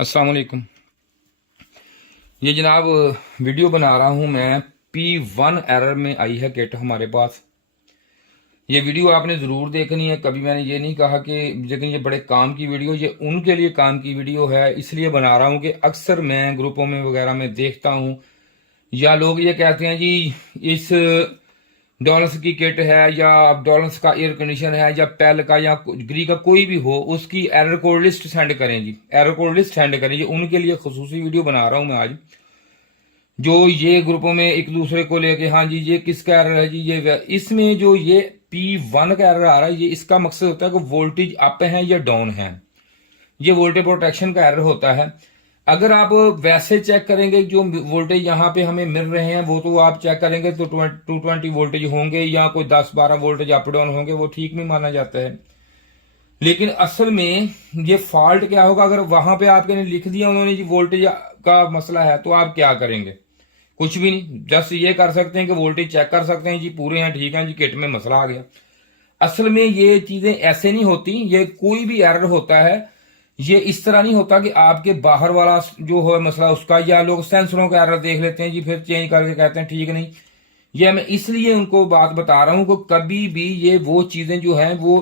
अस्सलाम वालेकुम। ये जनाब वीडियो बना रहा हूँ मैं। P1 एरर में आई है किट हमारे पास। ये वीडियो आपने ज़रूर देखनी है। कभी मैंने ये नहीं कहा कि लेकिन ये बड़े काम की वीडियो, ये उनके लिए काम की वीडियो है, इसलिए बना रहा हूँ कि अक्सर मैं ग्रुपों में वगैरह में देखता हूँ या लोग ये कहते हैं जी इस डॉलर्स की किट है या डॉलर्स का एयर कंडीशन है या पेल का या ग्री का कोई भी हो, उसकी एरर कोड लिस्ट सेंड करें जी, एरर कोड लिस्ट सेंड करें। ये उनके लिए खसूसी वीडियो बना रहा हूं मैं आज, जो ये ग्रुपों में एक दूसरे को लेके हाँ जी ये किसका एरर है जी ये इसमें जो ये P1 का एरर आ रहा है, ये इसका मकसद होता है कि वोल्टेज अप है या डाउन है। ये वोल्टेज प्रोटेक्शन का एरर होता है। अगर आप वैसे चेक करेंगे जो वोल्टेज यहाँ पे हमें मिल रहे हैं वो तो आप चेक करेंगे तो 220 वोल्टेज होंगे या कोई 10-12 वोल्टेज अप डाउन होंगे, वो ठीक नहीं माना जाता है। लेकिन असल में ये फॉल्ट क्या होगा, अगर वहां पे आपके ने लिख दिया उन्होंने जी वोल्टेज का मसला है, तो आप क्या करेंगे? कुछ भी नहीं, जस्ट ये कर सकते हैं कि वोल्टेज चेक कर सकते हैं जी पूरे हैं, ठीक है जी, किट में मसला आ गया। असल में ये चीजें ऐसे नहीं होती। ये कोई भी एरर होता है ये इस तरह नहीं होता कि आपके बाहर वाला जो है मसला उसका, या लोग सेंसरों का एरर देख लेते हैं जी फिर चेंज करके कहते हैं ठीक नहीं। ये मैं इसलिए उनको बात बता रहा हूं कि कभी भी ये वो चीजें जो हैं वो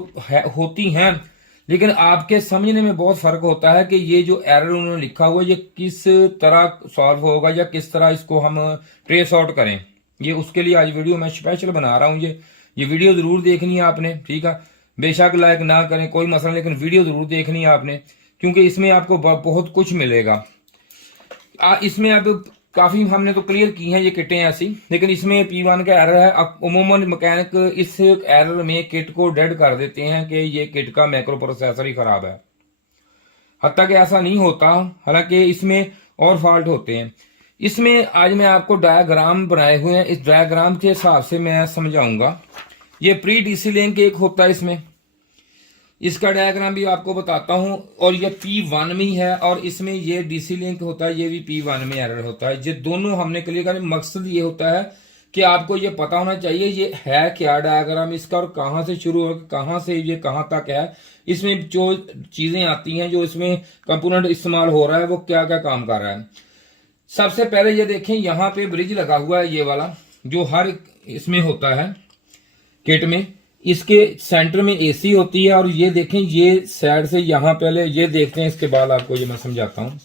होती हैं, लेकिन आपके समझने में बहुत फर्क होता है कि ये जो एरर उन्होंने लिखा हुआ ये किस तरह सॉल्व होगा या किस तरह इसको हम ट्रेस आउट करें। ये उसके लिए आज वीडियो मैं स्पेशल बना रहा हूं। ये वीडियो जरूर देखनी है आपने, ठीक है। बेशक लाइक ना करें कोई मसला, लेकिन वीडियो जरूर देखनी है आपने, क्योंकि इसमें आपको बहुत कुछ मिलेगा। इसमें अब काफी हमने तो क्लियर की हैं ये किटें ऐसी, लेकिन इसमें P1 का एरर है। अब उमूमन मैकेनिक इस एरर में किट को डेड कर देते हैं कि ये किट का मैक्रो प्रोसेसर ही खराब है। हत्ता कि ऐसा नहीं होता, हालांकि इसमें और फॉल्ट होते हैं। इसमें आज मैं आपको डायग्राम बनाए हुए हैं, इस डायग्राम के हिसाब से मैं समझाऊंगा। ये प्री डीसी लिंक एक होता है, इसमें इसका डायग्राम भी आपको बताता हूं, और ये P1 में ही है और इसमें ये डीसी लिंक होता है, ये भी P1 में एरर होता है। ये दोनों हमने क्लियर करें। मकसद ये होता है कि आपको ये पता होना चाहिए ये है क्या डायग्राम इसका और कहां से शुरू हो कहां से ये कहां तक है। इसमें जो चीजें आती हैं, जो इसमें कंपोनेंट इस्तेमाल हो रहा है, वो क्या क्या काम कर रहा है। सबसे पहले ये देखें, यहाँ पे ब्रिज लगा हुआ है, ये वाला जो हर इसमें होता है किट में। इसके सेंटर में एसी होती है, और ये देखें ये साइड से यहाँ पहले ये देखते हैं, इसके बाद आपको ये मैं समझाता हूँ।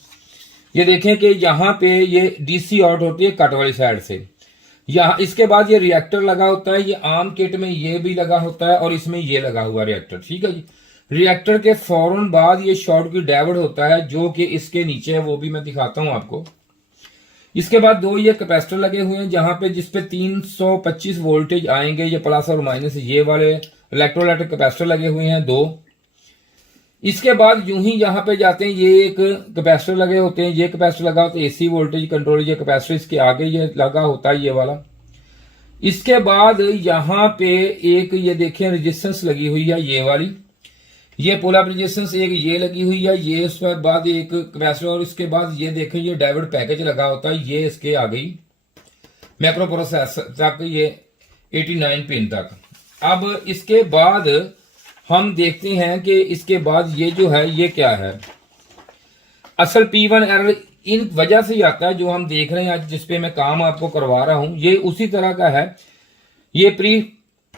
ये देखें कि यहाँ पे ये डीसी आउट होती है कट वाली साइड से। यहाँ इसके बाद ये रिएक्टर लगा होता है, ये आम किट में ये भी लगा होता है और इसमें ये लगा हुआ रिएक्टर, ठीक है जी। रिएक्टर के फौरन बाद ये शॉर्ट की डायोड होता है जो कि इसके नीचे है, वो भी मैं दिखाता हूँ आपको। इसके बाद दो ये कैपेसिटर लगे हुए हैं जहां पे जिसपे 325 वोल्टेज आएंगे, ये प्लस और माइनस, ये वाले इलेक्ट्रोलाइटिक कैपेसिटर लगे हुए हैं दो। इसके बाद यूं ही यहाँ पे जाते हैं, ये एक कैपेसिटर लगे होते हैं, ये कैपेसिटर लगा होता है एसी वोल्टेज कंट्रोल, ये कैपेसिटर इसके आगे ये लगा होता है ये वाला। इसके बाद यहाँ पे एक ये देखें रेजिस्टेंस लगी हुई है, ये वाली, ये पुल अप रेजिस्टेंस एक ये लगी हुई है, ये उसके बाद एक कैपेसिटर, और इसके बाद ये देखें ये डायोड पैकेज लगा होता है, ये इसके आ गई मैक्रो प्रोसेसर तक, ये 89 पिन तक। अब इसके बाद हम देखते हैं कि इसके बाद ये जो है ये क्या है। असल P1 एरर इन वजह से आता है जो हम देख रहे हैं आज, जिसपे मैं काम आपको करवा रहा हूं, ये उसी तरह का है। ये pre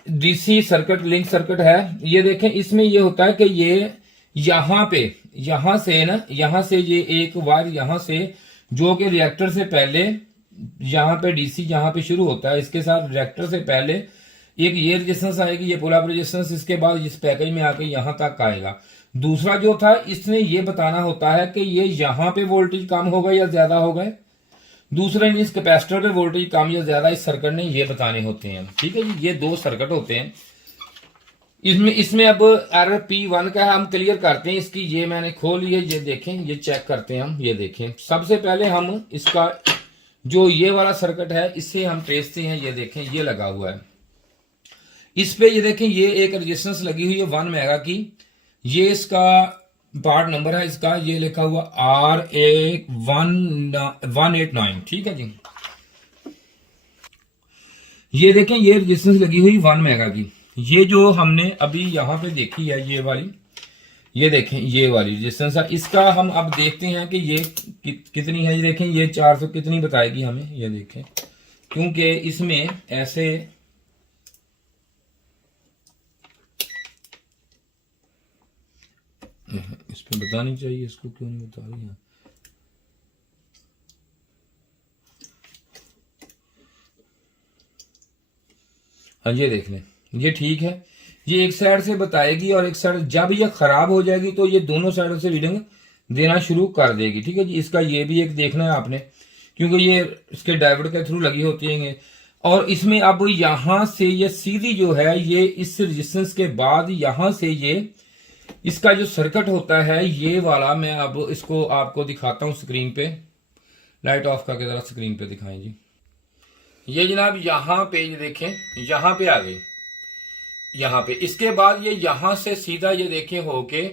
DC circuit link circuit है। ये देखें इसमें ये होता है कि ये यहां पे यहां से ना, यहां से ये एक वायर यहां से जो कि रिएक्टर से पहले यहां पे डीसी यहां पे शुरू होता है, इसके साथ रिएक्टर से पहले एक ये रेजिस्टेंस आएगी, ये पुल अप रेजिस्टेंस, इसके बाद इस पैकेज में आके यहां तक आएगा। दूसरा जो था इसने ये बताना होता है कि ये यहां पे वोल्टेज कम होगा या ज्यादा होगा। दूसरे इस कैपेसिटर पे वोल्टेज कम या ज्यादा इस सर्किट ने ये बताने होते हैं, ठीक है जी। ये दो सर्किट होते हैं। इसमें अब एरर P1 का हम क्लियर करते हैं इसकी। ये मैंने खोल लिया, ये देखें, ये चेक करते हैं हम। ये देखें सबसे पहले हम इसका जो ये वाला सर्किट है इससे हम ट्रेसते हैं। ये देखें ये लगा हुआ है इस पे, ये देखें ये एक रेजिस्टेंस लगी हुई है 1 मेगा की, ये इसका पार्ट नंबर है इसका, ये लिखा हुआ RA189, ठीक है जी। ये देखें ये रेजिस्टेंस लगी हुई 1 मेगा की। ये जो हमने अभी यहां पे देखी है ये वाली, ये देखें ये वाली रेजिस्टेंस है, इसका हम अब देखते हैं कि ये कितनी है। ये देखें ये 400 कितनी बताएगी हमें, ये देखें, क्योंकि इसमें ऐसे इस पे बतानी चाहिए, इसको क्यों नहीं बता रही है। हाँ ये देख लें, ये ठीक है, ये एक साइड से बताएगी और एक साइड, जब ये खराब हो जाएगी तो ये दोनों साइडों से रीडिंग देना शुरू कर देगी। ठीक है जी, इसका ये भी एक देखना है आपने, क्योंकि ये इसके डायोड के थ्रू लगी होती है। और इसमें अब यहां से ये सीधी जो है, ये इस रेजिस्टेंस के बाद यहां से ये इसका जो सर्किट होता है ये वाला, मैं अब इसको आपको दिखाता हूं स्क्रीन पे। लाइट ऑफ करके जरा स्क्रीन पे दिखाएं जी। ये जनाब यहां पे ये देखें, यहां पे आ गई, यहां पे। इसके बाद ये यहां से सीधा ये देखें होके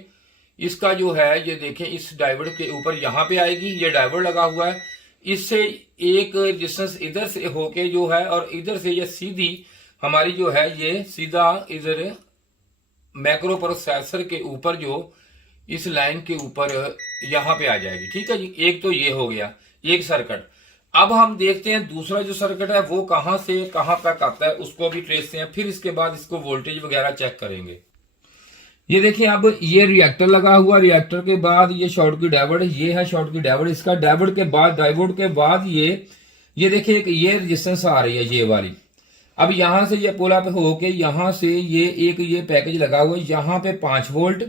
इसका जो है ये देखें इस डायोड के ऊपर यहां पे आएगी, ये डायोड लगा हुआ है, इससे एक रेजिस्टेंस इधर से होके जो है और इधर से ये सीधी हमारी जो है ये सीधा इधर मैक्रो प्रोसेसर के ऊपर जो इस लाइन के ऊपर यहां पे आ जाएगी। ठीक है जी, एक तो ये हो गया एक सर्किट। अब हम देखते हैं दूसरा जो सर्किट है वो कहां से कहां तक आता है, उसको भी ट्रेसते हैं, फिर इसके बाद इसको वोल्टेज वगैरह चेक करेंगे। ये देखिए अब ये रिएक्टर लगा हुआ, रिएक्टर के बाद ये शॉर्ट की डायोड, ये है शॉर्ट की डायोड, इसका डायोड के बाद डायोड के बाद ये देखिए एक ये रेजिस्टेंस आ रही है ये वाली। अब यहां से ये पुल अप होके यहां से ये पैकेज लगा हुआ है, यहां पे 5 वोल्ट,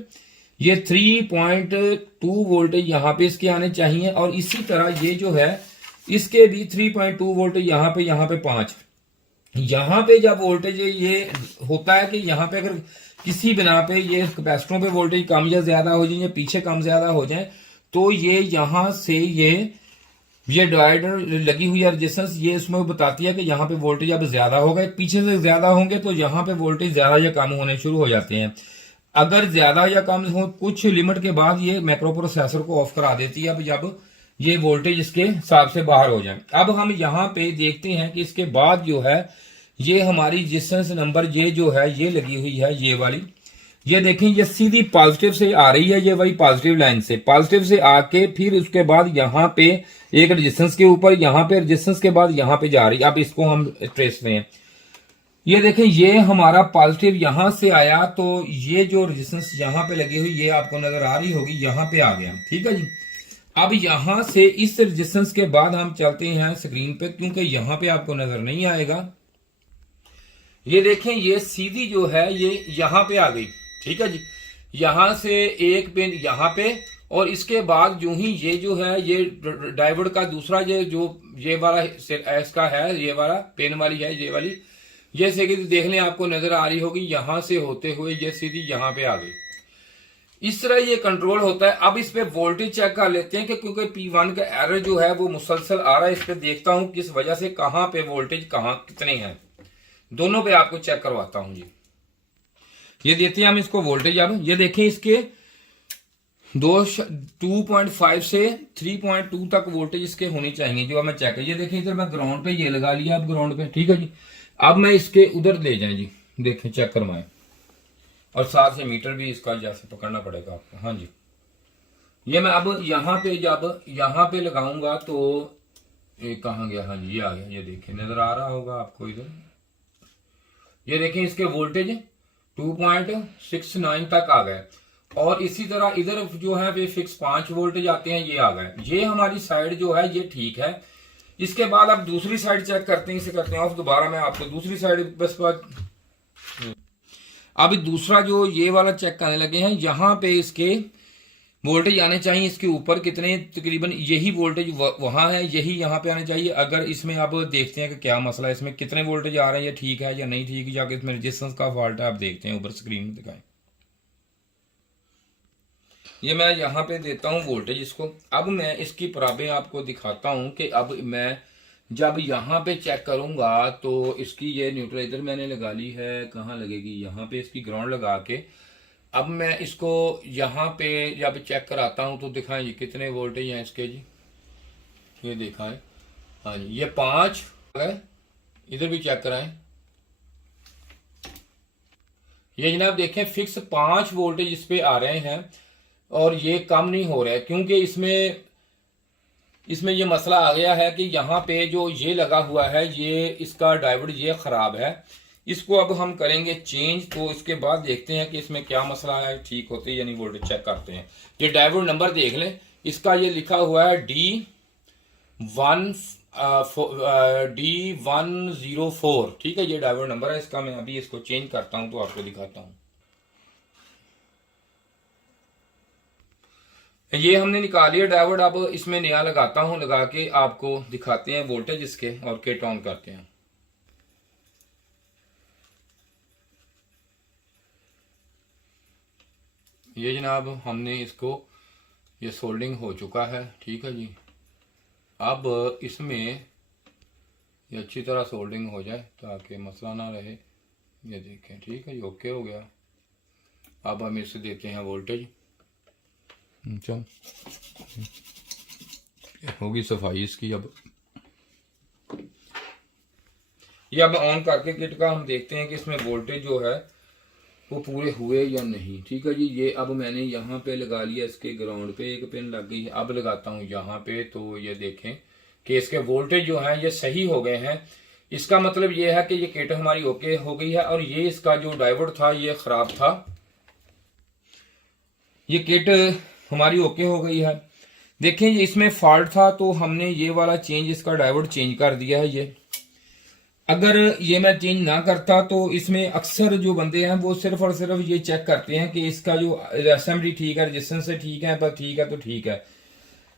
ये 3.2 वोल्ट यहां पे इसके आने चाहिए, और इसी तरह ये जो है इसके भी 3.2 वोल्ट यहां पे 5। यहां पे जब वोल्टेज ये होता है कि यहां पे अगर किसी बिना पे ये कैपेसिटरों पे वोल्टेज कम या ज्यादा हो जाए या पीछे कम ज्यादा हो जाए, तो ये यहां से ये डिवाइडर लगी हुई है रेजिस्टेंस, ये इसमें बताती है कि यहाँ पे वोल्टेज अब ज्यादा होगा, पीछे से ज्यादा होंगे तो यहाँ पे वोल्टेज ज्यादा या कम होने शुरू हो जाते हैं। अगर ज्यादा या कम हो कुछ लिमिट के बाद ये मैक्रो प्रोसेसर को ऑफ करा देती है, अब जब ये वोल्टेज इसके हिसाब से बाहर हो जाए। अब हम यहाँ पे देखते हैं कि इसके बाद जो है ये हमारी रेजिस्टेंस नंबर ये जो है ये लगी हुई है ये वाली, ये देखें ये सीधी पॉजिटिव से आ रही है, ये वही पॉजिटिव लाइन से पॉजिटिव से आके फिर उसके बाद यहाँ पे एक रेजिस्टेंस के ऊपर, यहाँ पे रेजिस्टेंस के बाद यहाँ पे जा रही है। अब इसको हम ट्रेस में, ये देखें ये हमारा पॉजिटिव यहां से आया, तो ये जो रेजिस्टेंस यहाँ पे लगी हुई ये आपको नजर आ रही होगी, यहाँ पे आ गया। ठीक है जी, अब यहां से इस रेजिस्टेंस के बाद हम चलते हैं स्क्रीन पे, क्योंकि यहां पे आपको नजर नहीं आएगा। ये देखें ये सीधी जो है ये यहां पे आ गई। ठीक है जी, यहां से एक पिन यहां पे, और इसके बाद जो ही ये जो है ये डायोड का दूसरा ये वाला इसका है, ये वाला पिन वाली है ये वाली, जैसे कि देख लें आपको नजर आ रही होगी, यहां से होते हुए ये सीधी यहां पे आ गई। इस तरह ये कंट्रोल होता है। अब इस पे वोल्टेज चेक कर लेते हैं कि क्योंकि P1 का एरर जो है वो मुसलसल आ रहा है, इस पे देखता हूं किस वजह से, कहां पे वोल्टेज कहां कितने हैं, दोनों पे आपको चेक करवाता हूं जी। ये देते हैं हम इसको वोल्टेज। अब ये देखें इसके 2.5 से 3.2 तक वोल्टेज इसके होनी चाहिए जो हमें चेक है। ये देखें इधर मैं ग्राउंड पे ये लगा लिया, अब ग्राउंड पे। ठीक है जी, अब मैं इसके उधर ले जाए जी, देखें चेक करवाएं, और साथ से मीटर भी इसका जैसे पकड़ना पड़ेगा आपको। हाँ जी, ये मैं अब यहाँ पे जब यहाँ पे लगाऊंगा तो ये कहाँ गया, हाँ जी ये आ गया, ये देखें नजर आ रहा होगा आपको इधर, ये देखें इसके वोल्टेज 2.69 तक आ गए, और इसी तरह इधर जो है वे फिक्स 5 वोल्टेज आते हैं, ये आ गए। ये हमारी साइड जो है ये ठीक है। इसके बाद अब दूसरी साइड चेक करते हैं, इसे करते हैं ऑफ दोबारा, मैं आपको दूसरी साइड बस बात। अब दूसरा जो ये वाला चेक करने लगे हैं, यहां पे इसके वोल्टेज आने चाहिए इसके ऊपर कितने, तकरीबन यही वोल्टेज वहां है, यही यहाँ पे आने चाहिए। अगर इसमें आप देखते हैं कि क्या मसला है, इसमें कितने वोल्टेज आ रहे हैं, ये ठीक है या नहीं ठीक, या इसमें रेजिस्टेंस का फॉल्ट है, आप देखते हैं ऊपर स्क्रीन में दिखाएं। ये मैं यहाँ पे देता हूँ वोल्टेज इसको। अब मैं इसकी प्राबें आपको दिखाता हूँ कि अब मैं जब यहाँ पे चेक करूंगा तो इसकी ये न्यूट्रल इधर मैंने लगा ली है, कहाँ लगेगी, यहाँ पे इसकी ग्राउंड लगा के अब मैं इसको यहाँ पे जब चेक कराता हूँ तो दिखाएं जी कितने वोल्टेज हैं इसके जी, ये दिखाएं। हाँ जी ये 5 है, इधर भी चेक कराएं, ये जनाब देखें फिक्स 5 वोल्टेज इस पे आ रहे हैं और ये कम नहीं हो रहा है, क्योंकि इसमें ये मसला आ गया है कि यहाँ पे जो ये लगा हुआ है ये इसका डायोड ये खराब है। इसको अब हम करेंगे चेंज, तो इसके बाद देखते हैं कि इसमें क्या मसला है, ठीक होते यानी वोल्टेज चेक करते हैं। ये डायोड नंबर देख लें, इसका ये लिखा हुआ है D104, ठीक है, ये डायोड नंबर है इसका। मैं अभी इसको चेंज करता हूं तो आपको दिखाता हूं। ये हमने निकाल लिया डायोड, अब इसमें नया लगाता हूं, लगा के आपको दिखाते हैं वोल्टेज इसके और किट ऑन करते हैं। ये जनाब हमने इसको, ये सोल्डिंग हो चुका है, ठीक है जी। अब इसमें ये अच्छी तरह सोल्डिंग हो जाए ताकि मसला ना रहे। ये देखें, ठीक है, ये ओके हो गया। अब हम इसे देते हैं वोल्टेज। चल होगी सफाई इसकी। अब ये अब ऑन करके किट का हम देखते हैं कि इसमें वोल्टेज जो है वो पूरे हुए या नहीं, ठीक है जी। ये अब मैंने यहाँ पे लगा लिया, इसके ग्राउंड पे एक पिन लग गई है। अब लगाता हूँ यहाँ पे, तो ये देखें कि इसके वोल्टेज जो है ये सही हो गए हैं। इसका मतलब ये है कि ये किट हमारी ओके हो गई है और ये इसका जो डायोड था ये खराब था। ये किट हमारी ओके हो गई है। देखें ये इसमें फॉल्ट था तो हमने ये वाला चेंज, इसका डायोड चेंज कर दिया है। ये अगर ये मैं चेंज ना करता तो इसमें अक्सर जो बंदे हैं वो सिर्फ और सिर्फ ये चेक करते हैं कि इसका जो असेंबली ठीक है, रेजिस्टेंस से ठीक है, पर ठीक है तो ठीक है।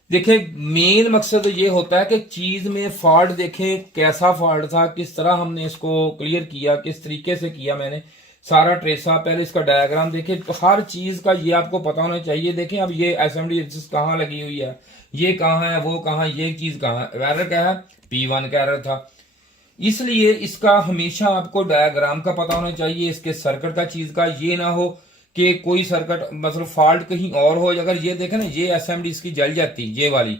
देखिए मेन मकसद ये होता है कि चीज में फॉल्ट देखें, कैसा फॉल्ट था, किस तरह हमने इसको क्लियर किया, किस तरीके से किया, मैंने सारा ट्रेसा, पहले इसका डायग्राम देखें, तो हर चीज का ये आपको पता होना चाहिए। देखें अब ये असेंबली कहाँ लगी हुई है, ये कहाँ है, वो कहाँ, ये चीज कहाँ है, एरर क्या है, P1 का एरर था। इसलिए इसका हमेशा आपको डायग्राम का पता होना चाहिए, इसके सर्किट का चीज का। ये ना हो कि कोई सर्किट मतलब फॉल्ट कहीं और हो। अगर ये देखें ना, ये असेंबली इसकी जल जाती ये वाली,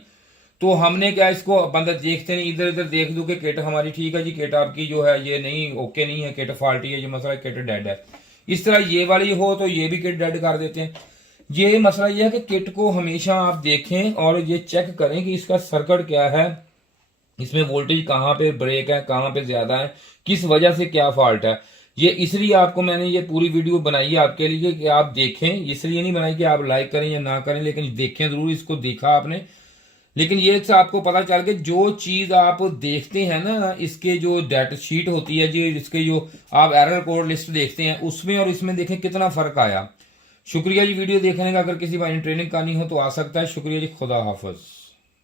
तो हमने क्या, इसको बंदा देखते नहीं, इधर इधर देख दो कि किट हमारी ठीक है जी, किट आपकी जो है ये नहीं ओके नहीं है, किट फॉल्टी है, ये मसला किट डेड है। इस तरह ये वाली हो तो ये भी किट डेड कर देते हैं। ये मसला ये है कि किट को हमेशा आप देखें और ये चेक करें कि इसका सर्किट क्या है, इसमें वोल्टेज कहाँ पे ब्रेक है, कहाँ पे ज्यादा है, किस वजह से क्या फॉल्ट है। ये इसलिए आपको मैंने ये पूरी वीडियो बनाई है आपके लिए कि आप देखें। इसलिए नहीं बनाई कि आप लाइक करें या ना करें, लेकिन देखें जरूर। इसको देखा आपने, लेकिन ये आपको पता चल के जो चीज आप देखते हैं ना, इसके जो डेटा शीट होती है जी, इसके जो आप एरर कोड लिस्ट देखते हैं, उसमें और इसमें देखें कितना फर्क आया। शुक्रिया जी वीडियो देखने का। अगर किसी भाई ने ट्रेनिंग करनी हो तो आ सकता है। शुक्रिया जी, खुदा हाफिज।